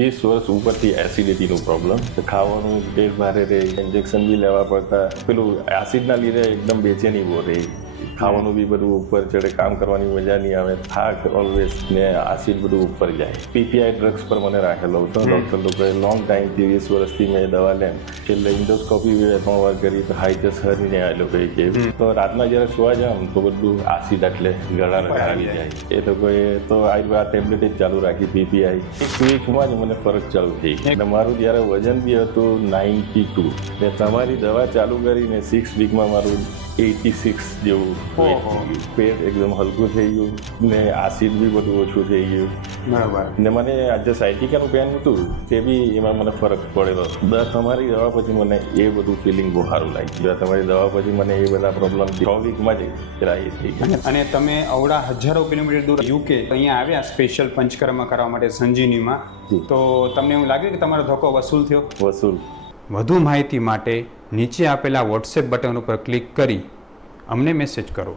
20 વર્ષ ઉપરથી એસિડિટીનું પ્રોબ્લેમ, ખાવાનું પેટ ભારે રહે, ઇન્જેક્શન બી લેવા પડતા, પેલું એસિડના લીધે એકદમ બેચેની બહુ રહી, ખાવાનું બી બધું ઉપર ચડે, કામ કરવાની મજા નહીં આવે, થાક ઓલવેઝ, ને એસિડ બધું ઉપર જાય. પીપીઆઈ ડ્રગ્સ પર મને રાખેલો હતો. ડૉક્ટર લોકોએ લોંગ ટાઈમથી 20 વર્ષથી મેં દવા લેમ, એટલે ઇન્ડોસ્કોપી 2-3 વાર કરી તો હાઈટસ હરીને આ લોકોએ કહ્યું. તો રાતના જ્યારે સુવા જાઉં તો બધું એસિડ એટલે ગળાને આવી જાય. એ લોકોએ તો આ ટેબ્લેટ જ ચાલુ રાખી પીપીઆઈ. 1 વીકમાં જ મને ફરક ચાલુ થઈ. અને મારું જ્યારે વજન બી હતું 92, ને તમારી દવા ચાલુ કરીને 6 વીકમાં મારું 86 જેવું weight થઈ ગયું. પેટ એકદમ હલકું થઈ ગયું, ને એસિડ બી બધું ઓછું થઈ ગયું. બરાબર. ને મને આજે સાયટિકાનું પેન હતું તે બી એમાં મને ફરક પડેલો. તમારી દવા પછી મને એ બધું ફિલિંગ બહુ સારું લાગ્યું. તમારી દવા પછી મને એ બધા પ્રોબ્લેમ 6 વીકમાં જ રાહત થઈ ગઈ. અને તમે અવડા હજારો કિલોમીટર દૂર યુકે અહીંયા આવ્યા સ્પેશિયલ પંચકર્મ કરવા માટે સંજીવનીમાં, તો તમને એવું લાગ્યું કે તમારો ધક્કો વસૂલ થયો? વસૂલ. વધુ માહિતી માટે નીચે આપેલા વોટ્સએપ બટન ઉપર ક્લિક કરી અમને મેસેજ કરો.